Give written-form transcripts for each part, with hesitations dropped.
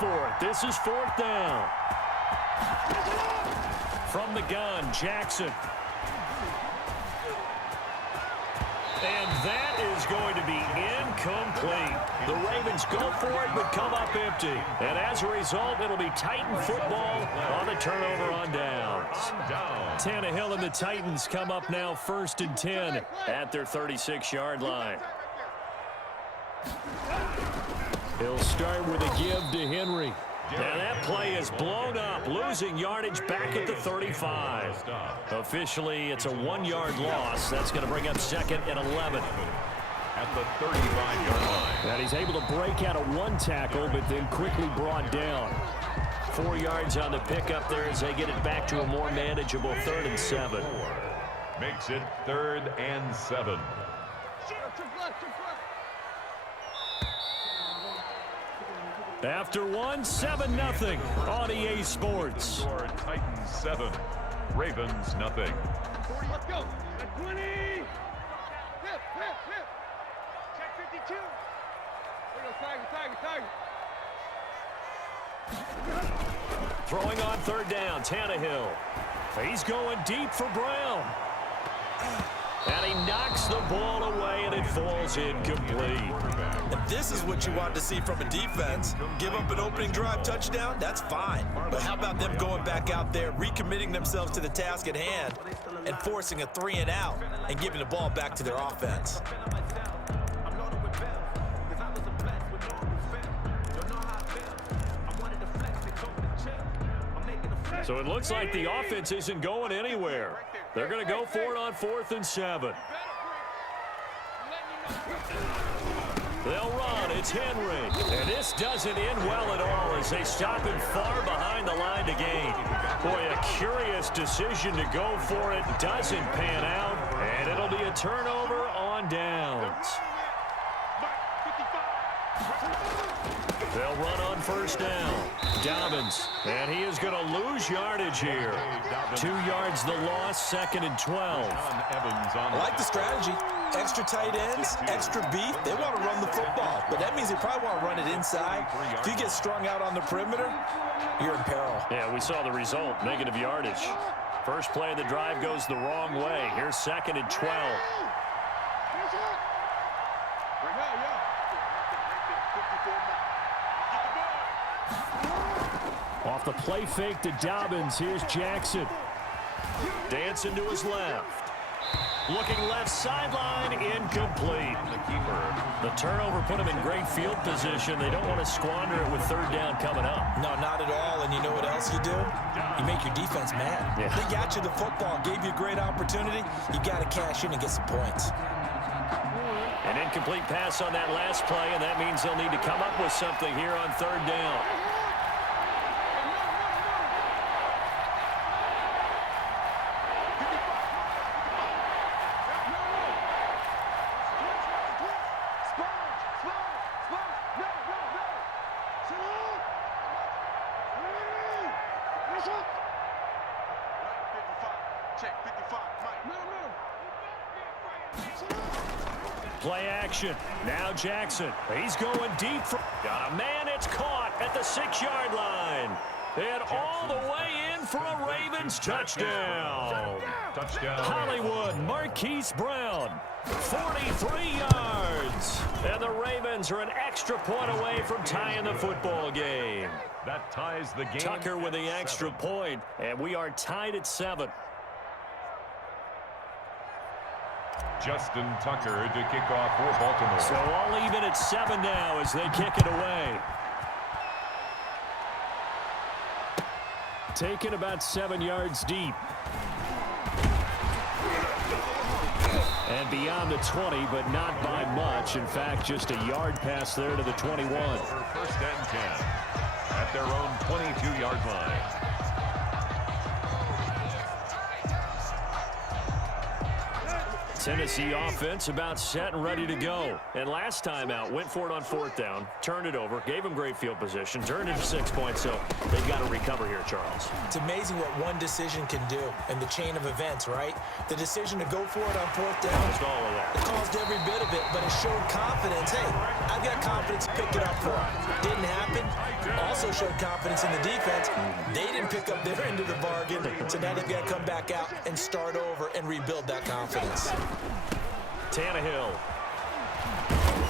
for it. This is 4th down. From the gun, Jackson. And that is going to be incomplete. The Ravens go for it, but come up empty. And as a result, it'll be Titan football on the turnover on downs. Tannehill and the Titans come up now 1st and 10 at their 36-yard line. He'll start with a give to Henry. Now that play is blown up, losing yardage back at the 35. Officially, it's a 1-yard loss. That's going to bring up 2nd and 11. At the 35-yard line. And he's able to break out of 1 tackle, but then quickly brought down. 4 yards on the pickup there as they get it back to a more manageable 3rd and 7. Makes it 3rd and 7. After 1, 7-0 on EA Sports. Titans 7, Ravens nothing. Let's go. At 20. Hip. Check 52. There goes Tiger. Throwing on 3rd down, Tannehill. He's going deep for Brown. And he knocks the ball away, and it falls incomplete. And this is what you want to see from a defense. Give up an opening drive touchdown, that's fine. But how about them going back out there, recommitting themselves to the task at hand, and forcing a 3-and-out, and giving the ball back to their offense. So it looks like the offense isn't going anywhere. They're going to go for it on 4th and 7. They'll run. It's Henry. And this doesn't end well at all as they stop him far behind the line to gain. Boy, a curious decision to go for it. Doesn't pan out. And it'll be a turnover on downs. They'll run on 1st down. Dobbins. And he is going to lose yardage here. 2 yards the loss, 2nd and 12. I like the strategy. Extra tight ends, extra beef. They want to run the football, but that means they probably want to run it inside. If you get strung out on the perimeter, you're in peril. Yeah, we saw the result, negative yardage. First play of the drive goes the wrong way. Here's 2nd and 12. Off the play fake to Dobbins, here's Jackson. Dancing to his left. Looking left sideline, incomplete. The turnover put him in great field position. They don't want to squander it with 3rd down coming up. No, not at all. And you know what else you do? You make your defense mad. Yeah. They got you the football, gave you a great opportunity. You got to cash in and get some points. An incomplete pass on that last play, and that means they'll need to come up with something here on 3rd down. Play action. Now Jackson. He's going deep. Got a man. It's caught at the 6-yard line. And all the way in for a Ravens touchdown. Hollywood Marquise Brown. 43 yards. And the Ravens are an extra point away from tying the football game. That ties the game. Tucker with the extra point. And we are tied at 7. Justin Tucker to kick off for Baltimore. So all even at 7 now as they kick it away. Taken about 7 yards deep. And beyond the 20, but not by much. In fact, just a yard pass there to the 21. For 1st and 10 at their own 22-yard line. Tennessee offense about set and ready to go. And last time out, went for it on 4th down, turned it over, gave them great field position, turned it to 6 points, so they've got to recover here, Charles. It's amazing what one decision can do in the chain of events, right? The decision to go for it on 4th down, Caused all of that. it caused every bit of it, but it showed confidence. Hey, I've got confidence to pick it up for them. Didn't happen. Also showed confidence in the defense. They didn't pick up their end of the bargain, so now they've got to come back out and start over and rebuild that confidence. Tannehill.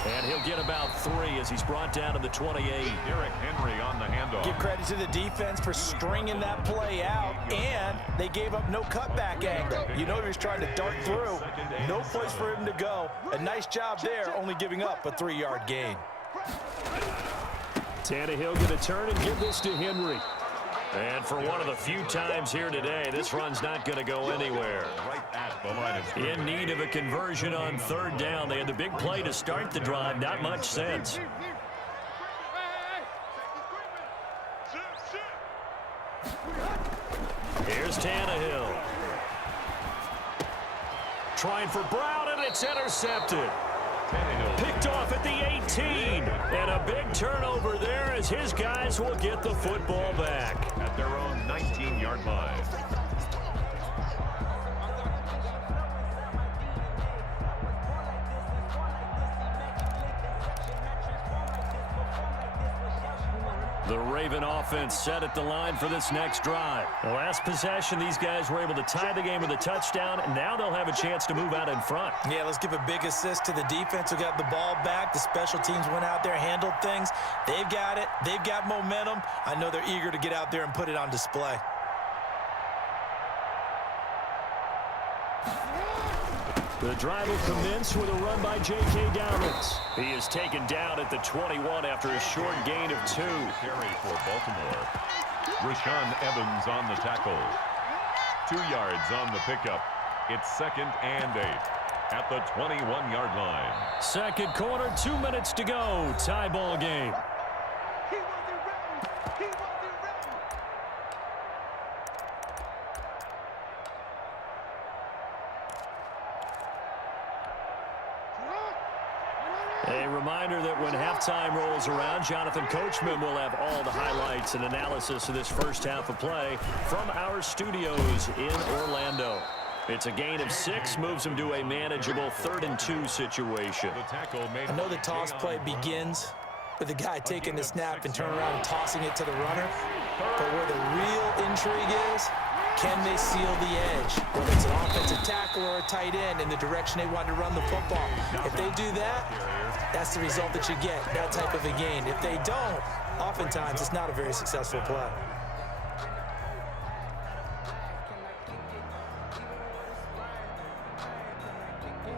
And he'll get about 3 as he's brought down to the 28. Derrick Henry on the handoff. Give credit to the defense for stringing that play out, and they gave up no cutback angle. You know he was trying to dart through. No place for him to go. A nice job there, only giving up a 3-yard gain. Tannehill going to turn and give this to Henry. And for one of the few times here today, this run's not going to go anywhere. Right at the line of scrimmage. In need of a conversion on 3rd down. They had the big play to start the drive. Not much sense. Here's Tannehill. Trying for Brown, and it's intercepted. Picked off at the 18. And a big turnover there as his guys will get the football back. At their own 19-yard line. The Raven offense set at the line for this next drive. The last possession, these guys were able to tie the game with a touchdown, and now they'll have a chance to move out in front. Yeah, let's give a big assist to the defense who got the ball back. The special teams went out there, handled things. They've got it. They've got momentum. I know they're eager to get out there and put it on display. The drive will commence with a run by J.K. Dobbins. He is taken down at the 21 after a short gain of 2. Carry for Baltimore. Rashaan Evans on the tackle. 2 yards on the pickup. It's 2nd and 8 at the 21-yard line. Second quarter, 2 minutes to go. Tie ball game. A reminder that when halftime rolls around, Jonathan Coachman will have all the highlights and analysis of this first half of play from our studios in Orlando. It's a gain of 6, moves him to a manageable 3rd and 2 situation. The tackle made. I know the toss play begins with the guy taking the snap and turning around and tossing it to the runner. But where the real intrigue is, can they seal the edge? Whether it's an offensive tackle or a tight end in the direction they want to run the football. If they do that, that's the result that you get, that type of a gain. If they don't, oftentimes it's not a very successful play.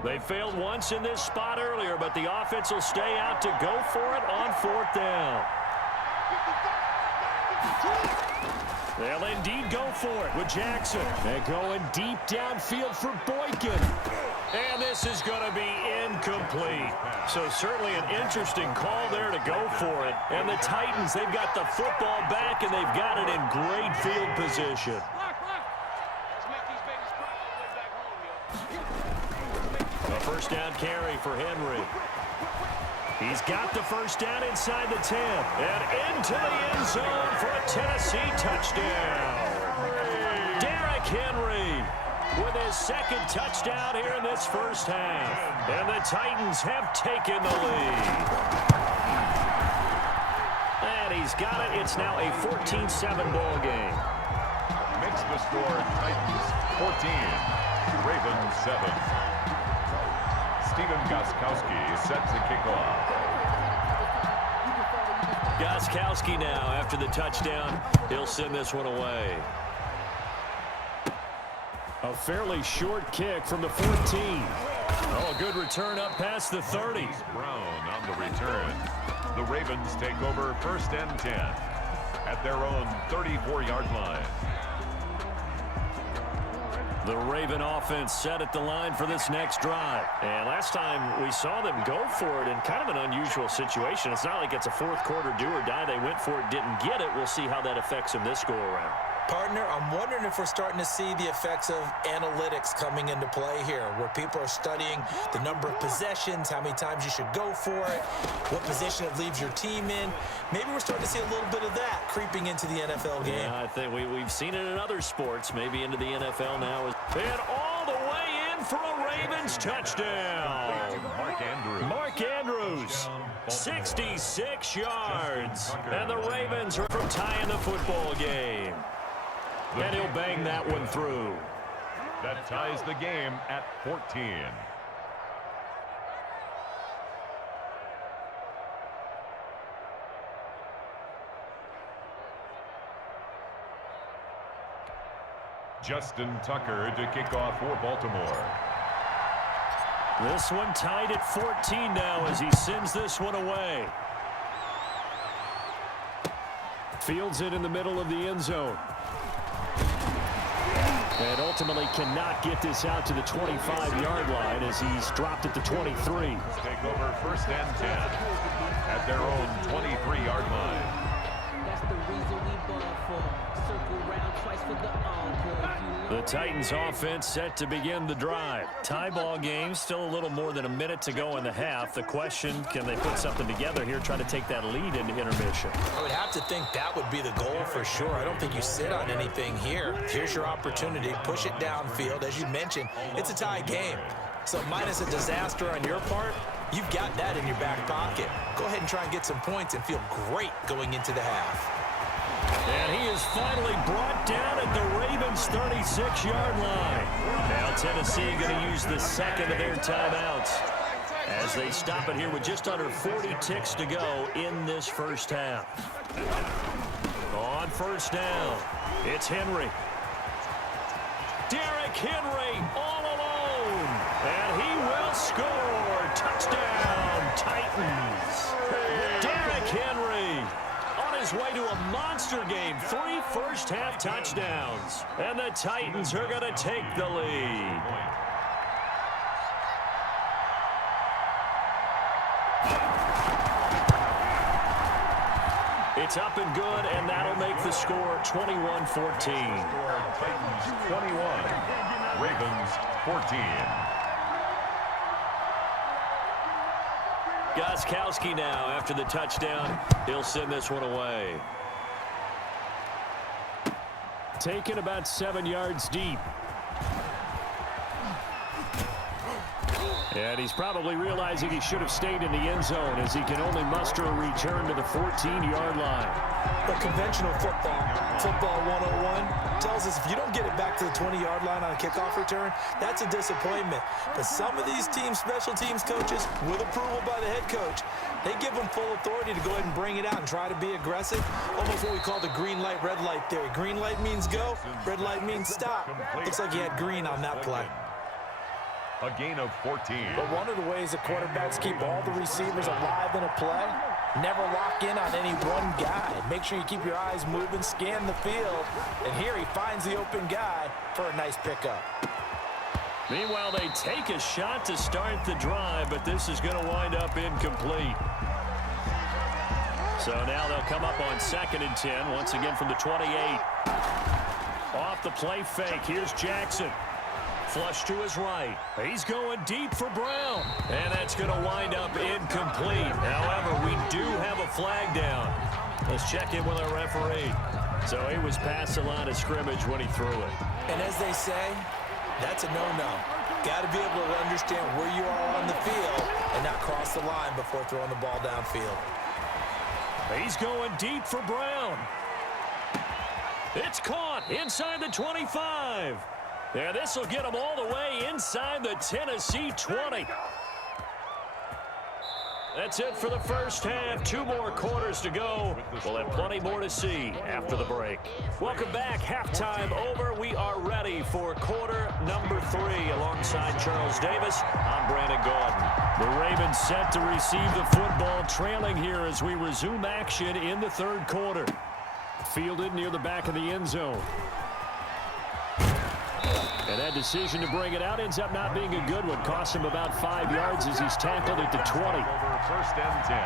They failed once in this spot earlier, but the offense will stay out to go for it on 4th down. They'll indeed go for it with Jackson. They're going deep downfield for Boykin. And this is going to be incomplete. So certainly an interesting call there to go for it. And the Titans, they've got the football back, and they've got it in great field position. A first down carry for Henry. He's got the first down inside the 10. And into the end zone for a Tennessee touchdown. Derrick Henry with his 2nd touchdown here in this first half. And the Titans have taken the lead. And he's got it. It's now a 14-7 ball game. Makes the score Titans 14, Ravens 7. Stephen Gostkowski sets the kickoff. Gostkowski now after the touchdown. He'll send this one away. A fairly short kick from the 14. Oh, a good return up past the 30. Brown on the return. The Ravens take over 1st and 10 at their own 34-yard line. The Raven offense set at the line for this next drive. And last time we saw them go for it in kind of an unusual situation. It's not like it's a 4th quarter do or die. They went for it, didn't get it. We'll see how that affects them this go around. Partner, I'm wondering if we're starting to see the effects of analytics coming into play here, where people are studying the number of possessions, how many times you should go for it, what position it leaves your team in. Maybe we're starting to see a little bit of that creeping into the NFL game. Yeah, I think we've seen it in other sports, maybe into the NFL now. And all the way in for a Ravens touchdown. Mark Andrews, 66 yards. And the Ravens are from tying the football game. And he'll bang that one through. That ties the game at 14. Justin Tucker to kick off for Baltimore. This one tied at 14 now as he sends this one away. Fields it in the middle of the end zone. And ultimately cannot get this out to the 25-yard line as he's dropped at the 23. Take over 1st and 10 at their own 23-yard line. That's the reason we ball for. Circle round twice for the encore. The Titans offense set to begin the drive. Tie ball game, still a little more than a minute to go in the half. The question, can they put something together here, try to take that lead into intermission? I would have to think that would be the goal for sure. I don't think you sit on anything here. Here's your opportunity. Push it downfield. As you mentioned, it's a tie game. So minus a disaster on your part, you've got that in your back pocket. Go ahead and try and get some points and feel great going into the half. And he is finally brought down at the Ravens' 36-yard line. Now Tennessee going to use the second of their timeouts as they stop it here with just under 40 ticks to go in this first half. On first down, it's Henry. Derrick Henry all alone. And he will score. Touchdown, Titans. Derrick Henry on his way to a monster game. 3 first-half touchdowns. And the Titans are going to take the lead. It's up and good, and that'll make the score 21-14. Titans 21, Ravens 14. Gostkowski now after the touchdown. He'll send this one away. Taken about 7 yards deep. And he's probably realizing he should have stayed in the end zone as he can only muster a return to the 14-yard line. But conventional football 101, tells us if you don't get it back to the 20-yard line on a kickoff return, that's a disappointment. But some of these teams, special teams coaches, with approval by the head coach, they give them full authority to go ahead and bring it out and try to be aggressive. Almost what we call the green light, red light theory. Green light means go, red light means stop. Looks like he had green on that play. A gain of 14. But one of the ways that quarterbacks keep all the receivers alive in a play, never lock in on any one guy. Make sure you keep your eyes moving, scan the field, and here he finds the open guy for a nice pickup. Meanwhile, they take a shot to start the drive, but this is going to wind up incomplete. So now they'll come up on 2nd and 10, once again from the 28. Off the play fake, here's Jackson. Flush to his right. He's going deep for Brown. And that's going to wind up incomplete. However, we do have a flag down. Let's check in with our referee. So he was past the line of scrimmage when he threw it. And as they say, that's a no-no. Got to be able to understand where you are on the field and not cross the line before throwing the ball downfield. He's going deep for Brown. It's caught inside the 25. And this will get them all the way inside the Tennessee 20. That's it for the first half. 2 more quarters to go. We'll have plenty more to see after the break. Welcome back. Halftime over. We are ready for quarter number 3. Alongside Charles Davis, I'm Brandon Gordon. The Ravens set to receive the football, trailing here as we resume action in the 3rd quarter. Fielded near the back of the end zone. And that decision to bring it out ends up not being a good one. Costs him about 5 yards as he's tackled at the 20. Over first and 10.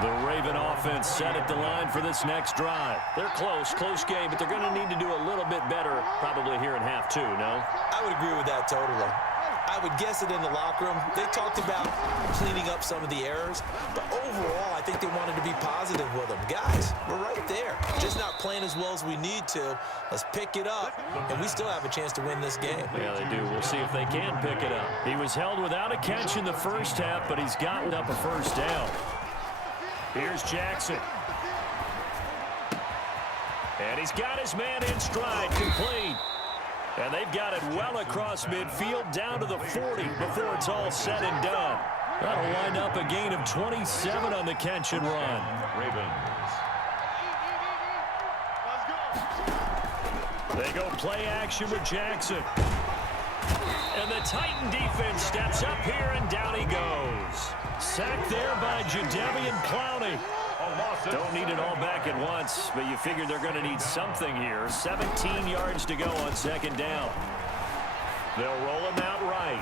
The Raven offense set at the line for this next drive. They're close game, but they're going to need to do a little bit better probably here in half two, no? I would agree with that totally. I would guess it in the locker room. They talked about cleaning up some of the errors, but overall, I think they wanted to be positive with them. Guys, we're right there. Just not playing as well as we need to. Let's pick it up, and we still have a chance to win this game. Yeah, they do. We'll see if they can pick it up. He was held without a catch in the first half, but he's gotten up a first down. Here's Jackson. And he's got his man in stride, complete. And they've got it well across midfield down to the 40 before it's all said and done. That'll wind up a gain of 27 on the catch and run. Ravens. They go play action with Jackson. And the Titan defense steps up here, and down he goes. Sacked there by Jadeveon Clowney. Don't need it all back at once, but you figure they're going to need something here. 17 yards to go on second down. They'll roll him out right.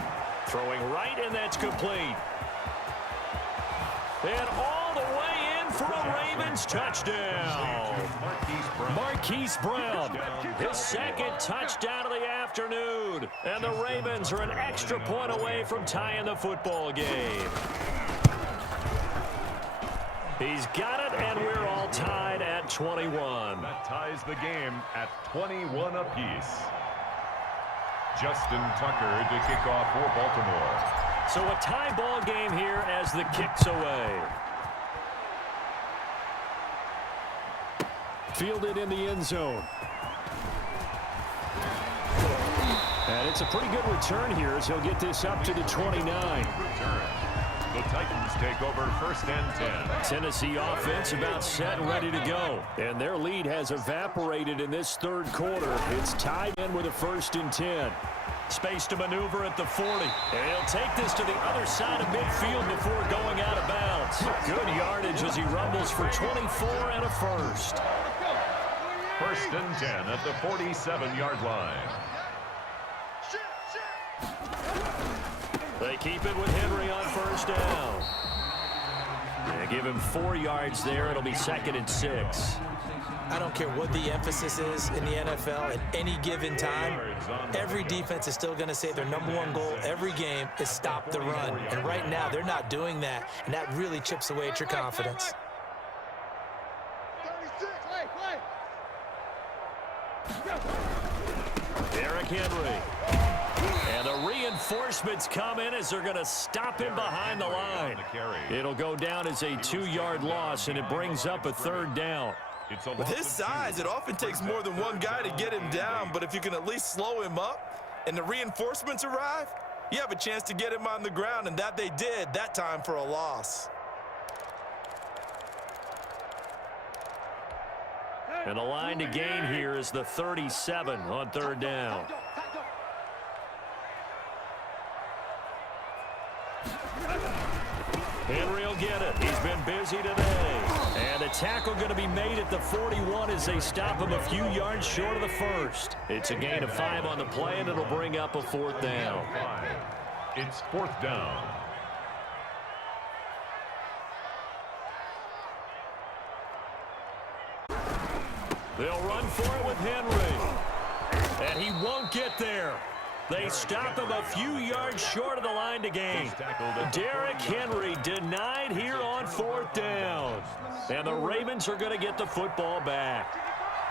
Throwing right, and that's complete. And all the way in for a Ravens touchdown. Marquise Brown, his second touchdown of the afternoon. And the Ravens are an extra point away from tying the football game. He's got it, and we're all tied at 21. That ties the game at 21 apiece. Justin Tucker to kick off for Baltimore. So a tie ball game here as the kick's away. Fielded in the end zone. And it's a pretty good return here as he'll get this up to the 29. Return. The Titans take over first and 10. Tennessee offense about set and ready to go. And their lead has evaporated in this third quarter. It's tied in with a first and 10. Space to maneuver at the 40. And he'll take this to the other side of midfield before going out of bounds. Good yardage as he rumbles for 24 and a first. First and 10 at the 47-yard line. They keep it with Henry on first down. They give him 4 yards there. It'll be second and 6. I don't care what the emphasis is in the NFL at any given time. Every defense is still going to say their #1 goal every game is stop the run. And right now, they're not doing that, and that really chips away at your confidence. Derrick Henry. And the reinforcements come in as they're going to stop him behind the line. It'll go down as a 2-yard loss, and it brings up a third down. With his size, it often takes more than one guy to get him down, but if you can at least slow him up and the reinforcements arrive, you have a chance to get him on the ground, and that they did that time for a loss. And the line to gain here is the 37 on third down. Henry will get it. He's been busy today. And a tackle going to be made at the 41 as they stop him a few yards short of the first. It's a gain of 5 on the play, and it'll bring up a fourth down. It's fourth down. They'll run for it with Henry. And he won't get there. They stop him a few yards short of the line to gain. Derrick Henry denied here on fourth down. And the Ravens are going to get the football back.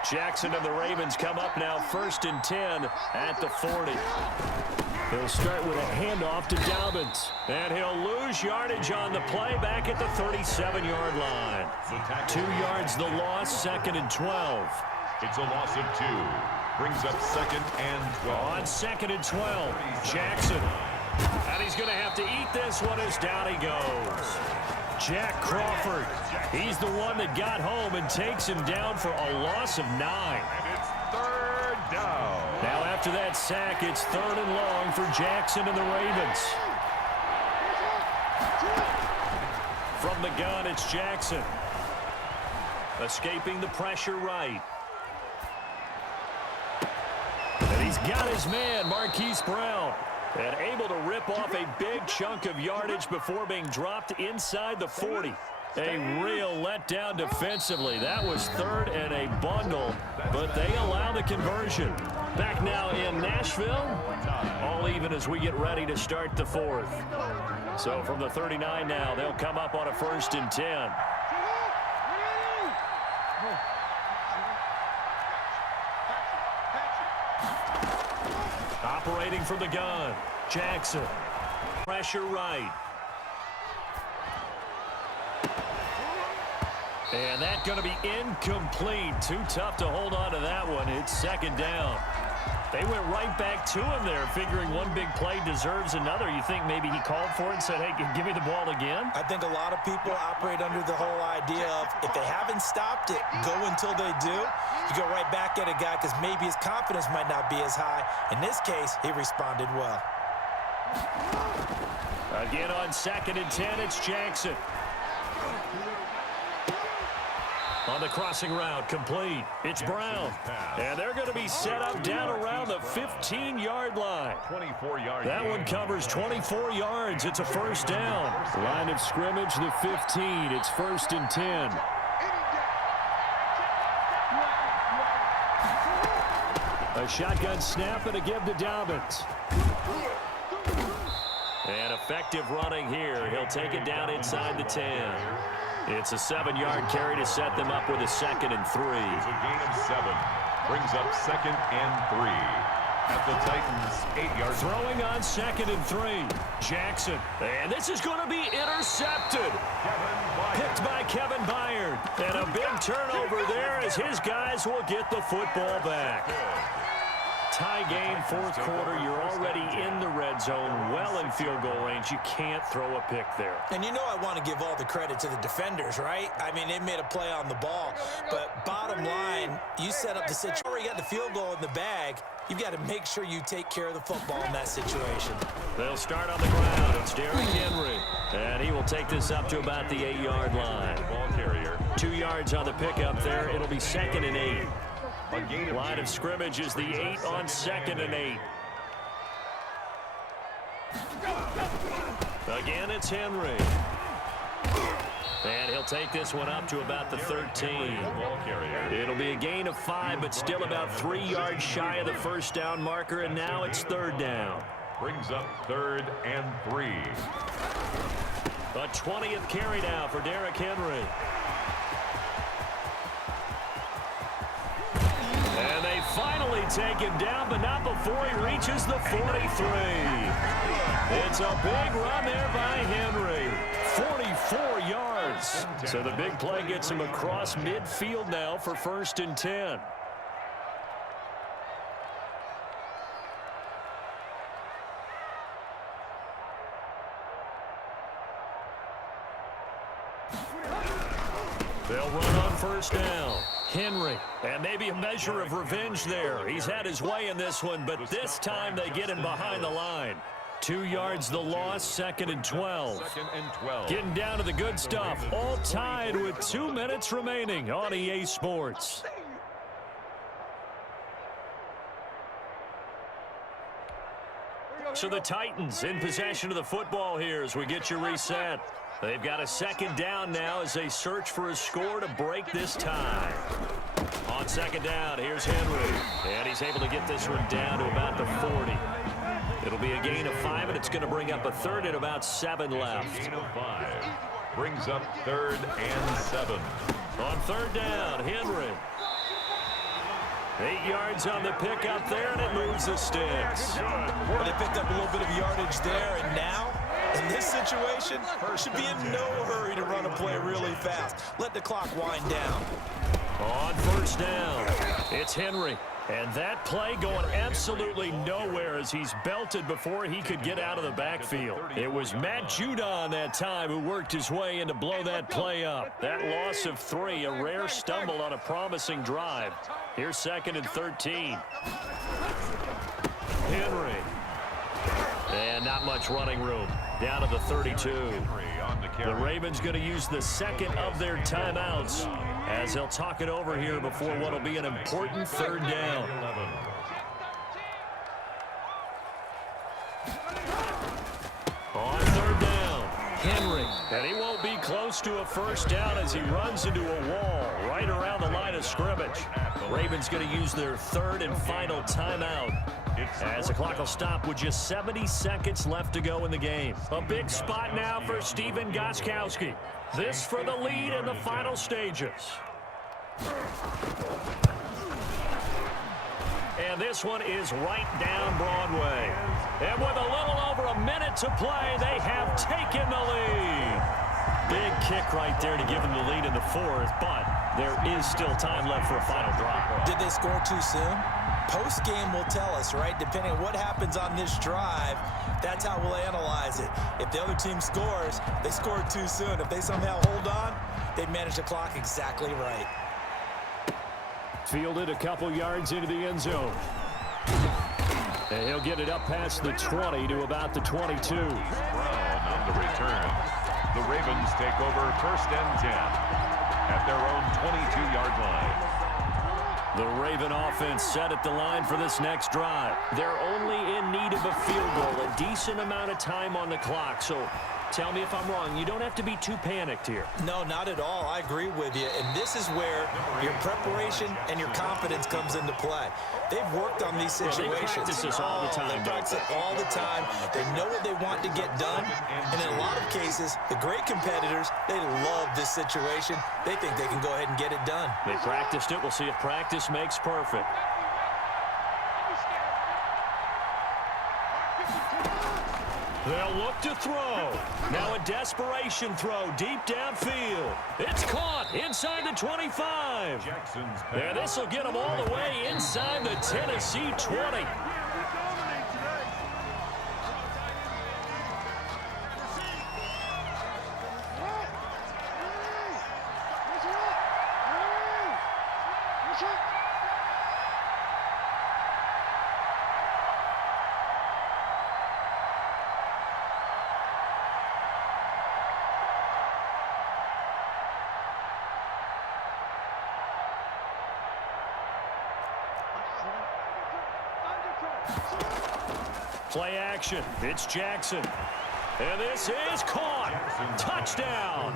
Jackson and the Ravens come up now first and 10 at the 40. He'll start with a handoff to Dobbins. And he'll lose yardage on the play back at the 37-yard line. 2 yards the loss, second and 12. It's a loss of 2. Brings up second and 12. On second and 12, Jackson. And he's going to have to eat this one as down he goes. Jack Crawford. He's the one that got home and takes him down for a loss of 9. And it's third down. Now after that sack, it's third and long for Jackson and the Ravens. From the gun, it's Jackson. Escaping the pressure right. And He's got his man, Marquise Brown, and able to rip off a big chunk of yardage before being dropped inside the 40. A real letdown defensively. That was third and a bundle, but they allow the conversion. Back now in Nashville, all even as we get ready to start the fourth. So from the 39 now, they'll come up on a 1st and 10. Operating from the gun, Jackson. Pressure right. And that's going to be incomplete. Too tough to hold on to that one. It's 2nd down. They went right back to him there, figuring one big play deserves another. You think maybe he called for it and said, hey, give me the ball again? I think a lot of people operate under the whole idea of if they haven't stopped it, go until they do. You go right back at a guy because maybe his confidence might not be as high. In this case, he responded well. Again on 2nd and 10, it's Jackson. On the crossing route, complete. It's Brown. And they're going to be set up down around the 15-yard line. 24-yard. That one covers 24 yards. It's a 1st down. Line of scrimmage, the 15. It's 1st and 10. A shotgun snap and a give to Dobbins. And effective running here. He'll take it down inside the 10. It's a 7-yard carry to set them up with a 2nd and 3. It's a gain of 7. Brings up 2nd and 3. At the Titans, 8 yards. Throwing on 2nd and 3. Jackson. And this is going to be intercepted. Picked by Kevin Byard. And a big turnover there as his guys will get the football back. Tie game, 4th quarter. You're already in the red zone, well in field goal range. You can't throw a pick there. And you know I want to give all the credit to the defenders, right? I mean, they made a play on the ball. But bottom line, you set up the situation. You already got the field goal in the bag. You've got to make sure you take care of the football in that situation. They'll start on the ground. It's Derrick Henry. And he will take this up to about the 8-yard line. Ball carrier. 2 yards on the pickup there. It'll be 2nd and 8. Line of scrimmage is the 8 on 2nd and 8. Again, it's Henry. And he'll take this one up to about the 13. Ball carrier. It'll be a gain of 5, but still about 3 yards shy of the 1st down marker, and now it's 3rd down. Brings up 3rd and 3. A 20th carry now for Derrick Henry. And they finally take him down, but not before he reaches the 43. It's a big run there by Henry. 44 yards. So the big play gets him across midfield now for 1st and 10. They'll run on 1st down. Henry, and maybe a measure of revenge there. He's had his way in this one, but this time they get him behind the line. 2 yards the loss, 2nd and 12. 2nd and 12. Getting down to the good stuff. All tied with 2 minutes remaining on EA Sports. So the Titans in possession of the football here as we get you reset. They've got a 2nd down now as they search for a score to break this tie. On 2nd down, here's Henry. And he's able to get this one down to about the 40. It'll be a gain of 5, and it's going to bring up a 3rd and about 7 left. Gain of 5. Brings up 3rd and 7. On 3rd down, Henry. 8 yards on the pickup there, and it moves the sticks. Well, they picked up a little bit of yardage there, and now, in this situation, should be in no hurry to run a play really fast. Let the clock wind down. On 1st down, it's Henry. And that play going absolutely nowhere as he's belted before he could get out of the backfield. It was Matt Judon that time who worked his way in to blow that play up. That loss of 3, a rare stumble on a promising drive. Here's 2nd and 13. Henry. And not much running room. Down to the 32. The Ravens going to use the 2nd of their timeouts as they'll talk it over here before what will be an important 3rd down. And he won't be close to a first down as he runs into a wall right around the line of scrimmage. Ravens going to use their third and final timeout as the clock will stop with just 70 seconds left to go in the game. A big spot now for Stephen Gostkowski. This for the lead in the final stages. And this one is right down Broadway. And with a little over a minute to play, they have taken the lead. Big kick right there to give them the lead in the fourth, but there is still time left for a final drive. Did they score too soon? Post-game will tell us, right? Depending on what happens on this drive, that's how we'll analyze it. If the other team scores, they scored too soon. If they somehow hold on, they manage the clock exactly right. Fielded a couple yards into the end zone. And he'll get it up past the 20 to about the 22. Brown on the return. The Ravens take over first and 10 at their own 22-yard line. The Raven offense set at the line for this next drive. They're only in need of a field goal, a decent amount of time on the clock. So tell me if I'm wrong. You don't have to be too panicked here. No, not at all. I agree with you. And this is where your preparation and your confidence comes into play. They've worked on these situations. They practice this all the time. They practice it all the time. They know what they want to get done. And in a lot of cases, the great competitors, they love this situation. They think they can go ahead and get it done. They practiced it. We'll see if practice makes perfect. They'll look to throw. Now a desperation throw deep downfield. It's caught inside the 25. And this will get them all the way inside the Tennessee 20. Play action. It's Jackson. And this is caught. Touchdown.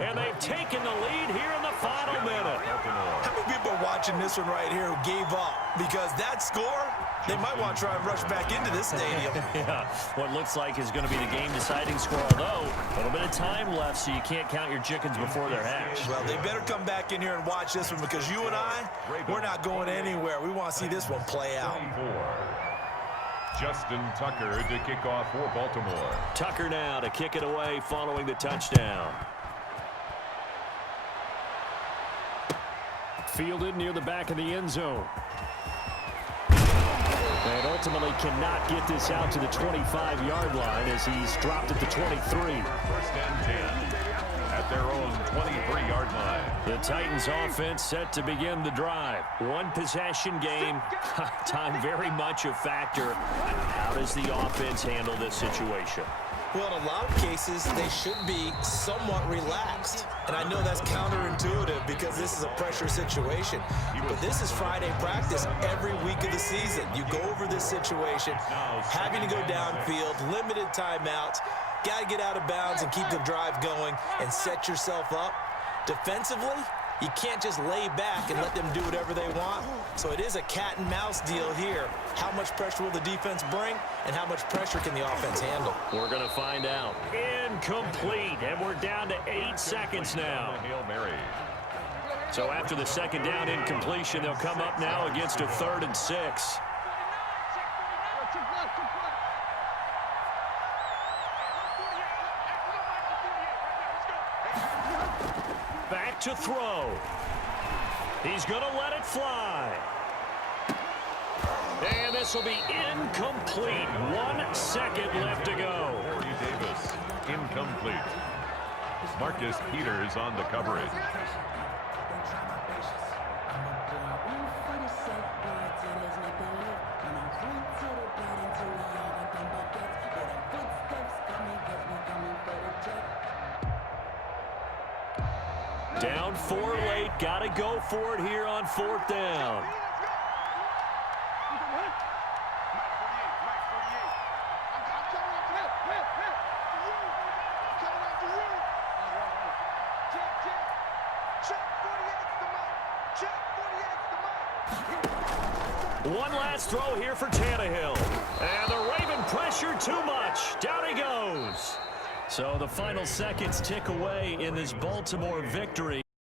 And they've taken the lead here in the final minute. How many people are watching this one right here who gave up? Because that score, they might want to try and rush back into this stadium. Yeah, what looks like is going to be the game-deciding score, although a little bit of time left, so you can't count your chickens before they're hatched. Well, they better come back in here and watch this one because you and I, we're not going anywhere. We want to see this one play out. Justin Tucker to kick off for Baltimore. Tucker now to kick it away following the touchdown. Fielded near the back of the end zone. And ultimately cannot get this out to the 25-yard line as he's dropped at the 23. First and 10 at their own 23-yard line. The Titans offense set to begin the drive. One possession game. Time very much a factor. How does the offense handle this situation? Well, in a lot of cases, they should be somewhat relaxed. And I know that's counterintuitive because this is a pressure situation. But this is Friday practice every week of the season. You go over this situation, having to go downfield, limited timeouts, got to get out of bounds and keep the drive going and set yourself up. Defensively, you can't just lay back and let them do whatever they want. So it is a cat and mouse deal here. How much pressure will the defense bring and how much pressure can the offense handle? We're going to find out. Incomplete, and we're down to 8 seconds now. Hail Mary. So after the second down incompletion, they'll come up now against a 3rd and 6. Back to throw. He's going to let it fly. And this will be incomplete. 1 second left to go. Corey Davis, incomplete. Marcus Peters on the coverage. Down 4 late. Got to go for it here on 4th down. One last throw here for Tannehill. And the Raven pressure too much. Down he goes. So the final seconds tick away in this Baltimore victory.